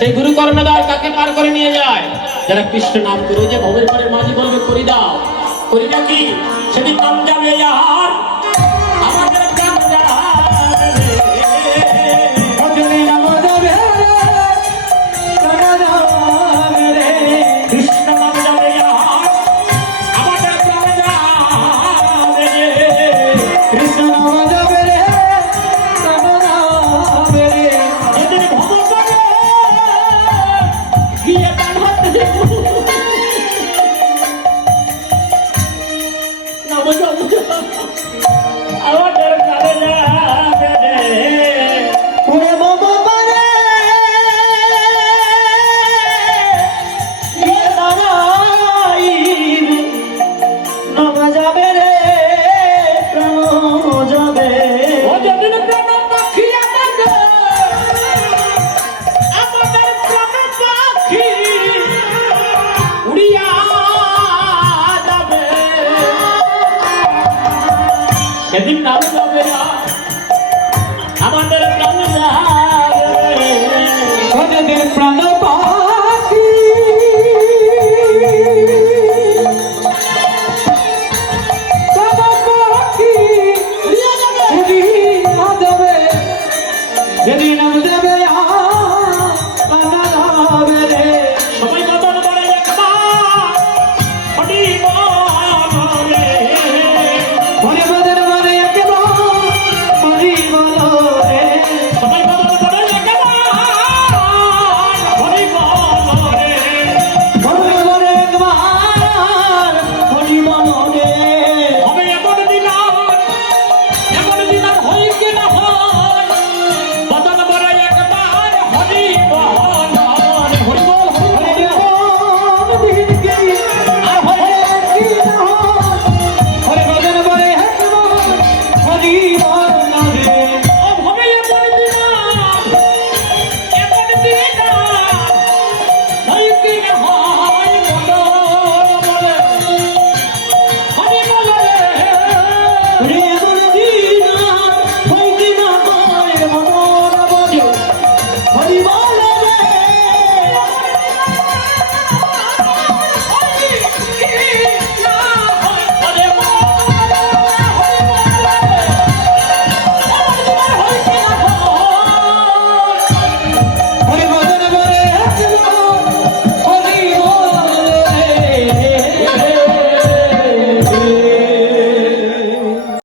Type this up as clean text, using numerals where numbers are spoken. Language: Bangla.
সেই গুরু কর্ণদার কাকে পার করে নিয়ে যায় যারা কৃষ্ণ নাম করে যে ভবের পারে মাঝি বলবে করি দাও করিটা কি সেদিন নাম যাবে আর আমাদের প্রাণ কৃষ্ণ নাম যাবে আমাদের প্রাণ যাবে কৃষ্ণ নাম যাবে সেদিন নাম যাবে না আমাদের প্রাণ যাবে প্রাণ পাখি যেদিন